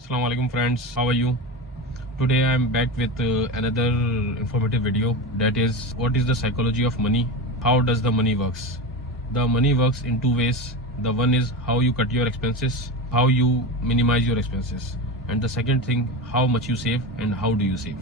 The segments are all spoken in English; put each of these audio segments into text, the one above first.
Assalamu alaikum friends, how are you? Today I am back with another informative video, that is what is the psychology of money, how does the money works. The money works in two ways. The one is how you cut your expenses, how you minimize your expenses, and the second thing, how much you save and how do you save.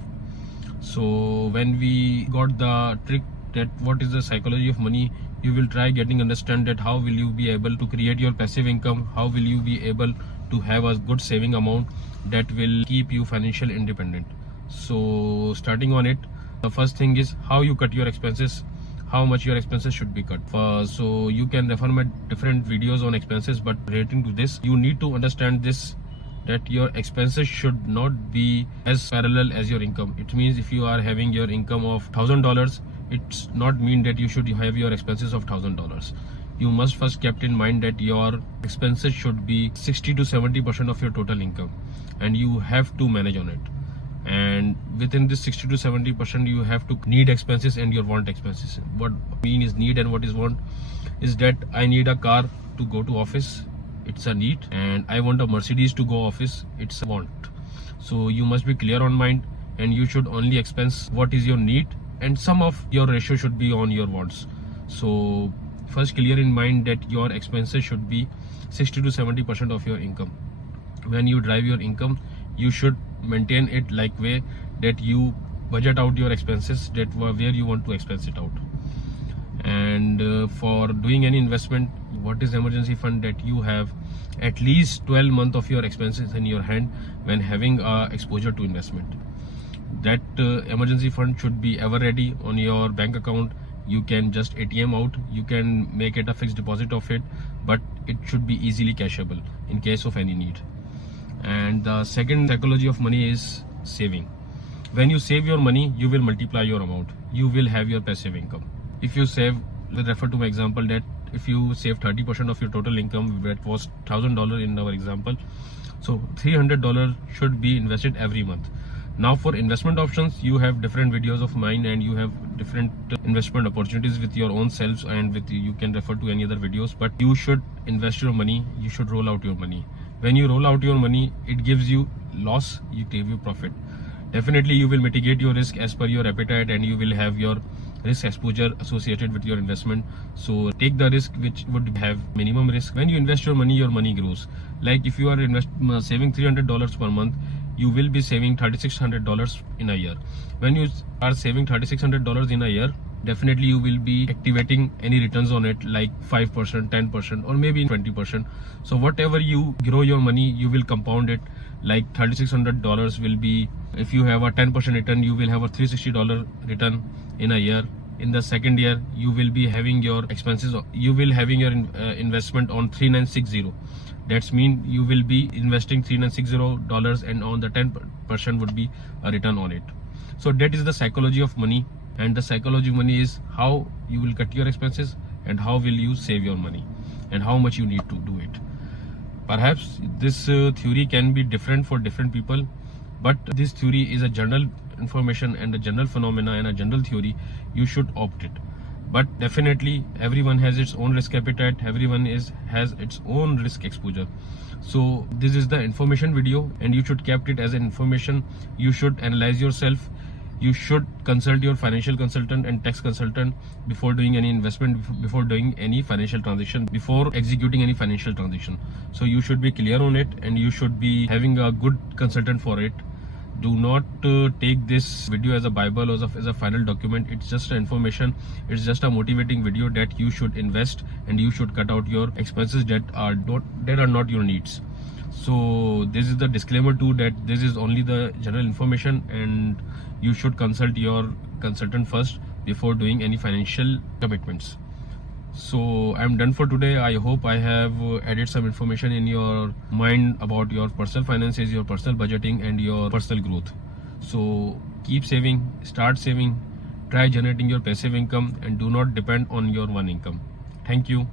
So when we got the trick that what is the psychology of money, you will try getting understand that how will you be able to create your passive income, how will you be able to have a good saving amount that will keep you financial independent. So starting on it, the first thing is how you cut your expenses, how much your expenses should be cut. So you can refer my different videos on expenses, but relating to this, you need to understand this, that your expenses should not be as parallel as your income. It means if you are having your income of $1,000, it's not mean that you should have your expenses of $1,000. You must first keep in mind that your expenses should be 60 to 70% of your total income, and you have to manage on it. And within this 60 to 70%, you have to need expenses and your want expenses. What mean is need and what is want is that I need a car to go to office, it's a need, and I want a Mercedes to go office, it's a want. So you must be clear on mind, and you should only expense what is your need, and some of your ratio should be on your wants. So first clear in mind that your expenses should be 60 to 70% of your income. When you drive your income, you should maintain it like way that you budget out your expenses, that where you want to expense it out. And for doing any investment, what is emergency fund, that you have at least 12 months of your expenses in your hand when having exposure to investment. That emergency fund should be ever ready on your bank account. You can just ATM out, you can make it a fixed deposit of it, but it should be easily cashable in case of any need. And the second psychology of money is saving. When you save your money, you will multiply your amount, you will have your passive income. If you save, let's refer to my example, that if you save 30% of your total income, that was $1,000 in our example, so $300 should be invested every month. Now for investment options, you have different videos of mine, and you have different investment opportunities with your own selves, and with you can refer to any other videos. But you should invest your money, you should roll out your money. When you roll out your money, it gives you loss, you give you profit. Definitely you will mitigate your risk as per your appetite, and you will have your risk exposure associated with your investment. So take the risk which would have minimum risk. When you invest your money grows. Like if you are saving $300 per month, you will be saving $3,600 in a year. When you are saving $3,600 in a year, definitely you will be activating any returns on it, like 5%, 10%, or maybe 20%. So whatever you grow your money, you will compound it. Like $3,600 will be, if you have a 10% return, you will have a $360 return in a year. In the second year, you will be having your expenses, you will having your investment on $3,960. That's mean you will be investing $3,960, and on the 10% would be a return on it. So that is the psychology of money, and the psychology of money is how you will cut your expenses and how will you save your money and how much you need to do it. Perhaps this theory can be different for different people, but this theory is a general information and a general phenomena and a general theory. You should opt it. But definitely everyone has its own risk appetite, everyone has its own risk exposure. So this is the information video, and you should keep it as an information. You should analyze yourself, you should consult your financial consultant and tax consultant before doing any investment, before doing any financial transaction, before executing any financial transaction. So you should be clear on it, and you should be having a good consultant for it. Do not take this video as a bible or as a final document. It's just an information, it's just a motivating video that you should invest and you should cut out your expenses that are not your needs. So this is the disclaimer too, that this is only the general information, and you should consult your consultant first before doing any financial commitments. So I'm done for today. I hope I have added some information in your mind about your personal finances, your personal budgeting, and your personal growth. So keep saving, start saving, try generating your passive income, and do not depend on your one income. Thank you.